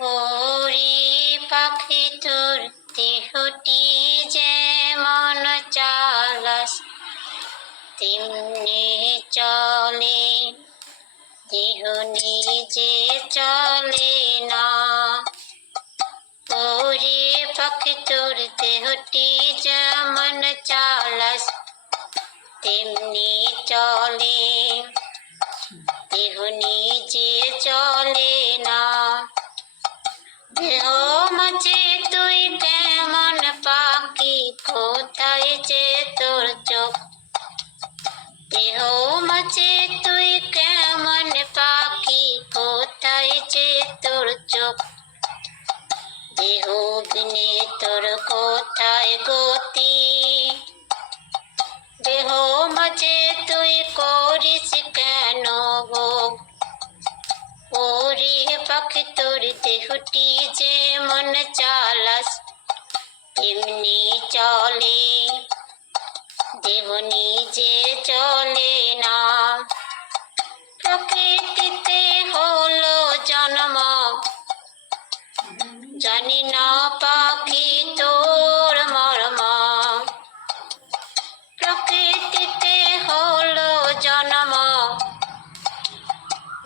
ওরে পাখি তোর দেহটি যেমন চালাস তেমনি চলে, দেহ নিজে চলে না। ওরে পাখি তোর দেহটি যেমন চালাস তেমনি চলে, দেহ নিজে চলে না। দেহ মাঝে তুই কেমন পাখি, কোথায় যে তোর চোখ? দেহ মাঝে তুই কেমন পাখি, কোথায় যে তোর চোখ? দেহ বিনে তোর কোথায় গতি, দেহ মাঝে তুই করিস কেন ভোগ? ওরে পাখি তোর দেহটি যেমন চালাস তেমনি চলে, দেহ নিজে চলে না। প্রকৃতিতে হলো জন্ম, জানি না পাখি তোর মর্ম। প্রকৃতিতে হলো জন্ম,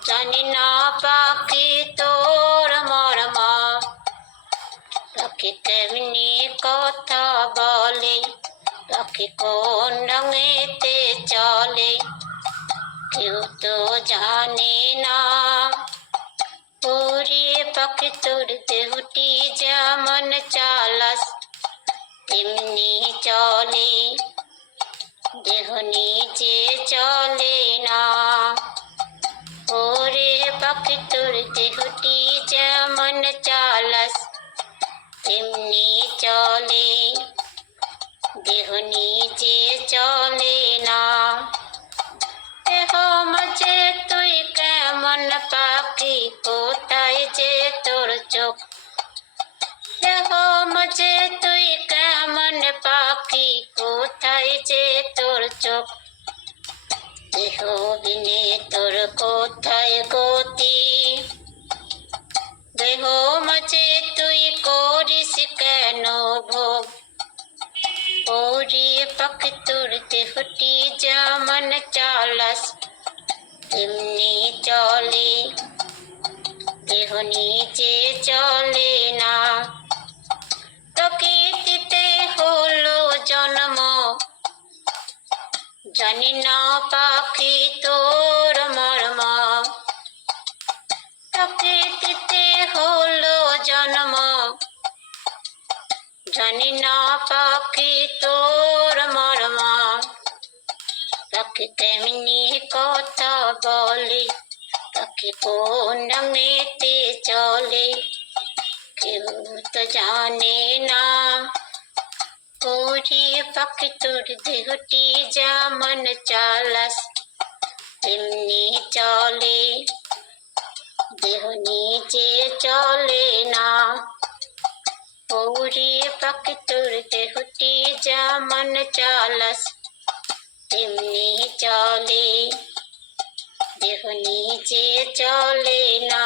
জানি না পাখি তোর মর্ম। পাখি কেমনি কথা বলে, পাখি কোন রঙেতে চলে, কেউ তো জানে না। ওরে পাখি তোর দেহটি যেমন চালাস তেমনি চলে, দেহ নিজে চলে না। ওরে পাখি তোর দেহটি যেমন চালাস তেমনি চলে, দেহ নিজে চলে না। দেহ মাঝে তুই কেমন পাখি, কোথায় যে তোর চোখ? দেহ মাঝে তুই কেমন পাখি, কোথায় যে তোর চোখ? দেহ বিনে তোর কোথায় গতি, দেহ মাঝে তুই করিস কেন ভোগ? ওরে পাখি তোর দেহটি যেমন চালাস তেমনি চলে, দেহ নিজে চলে না। প্রকৃতিতে হলো জন্ম, জানি না পাখি তোর মর্ম। প্রকৃতিতে হলো জন্ম, জানি না পাখি তোর মর্ম। পাখি কেমনি কথা বলে, পাখি কোন রঙেতে চলে, কেউ তো জানে না। ওরে পাখি তোর দেহটি যেমন চালাস তেমনি চলে, দেহ নিজে চলে না। ওরে পাখি তোর দেহটি যেমন চালাস তেমনি চলে, দেহ নিজে চলে না।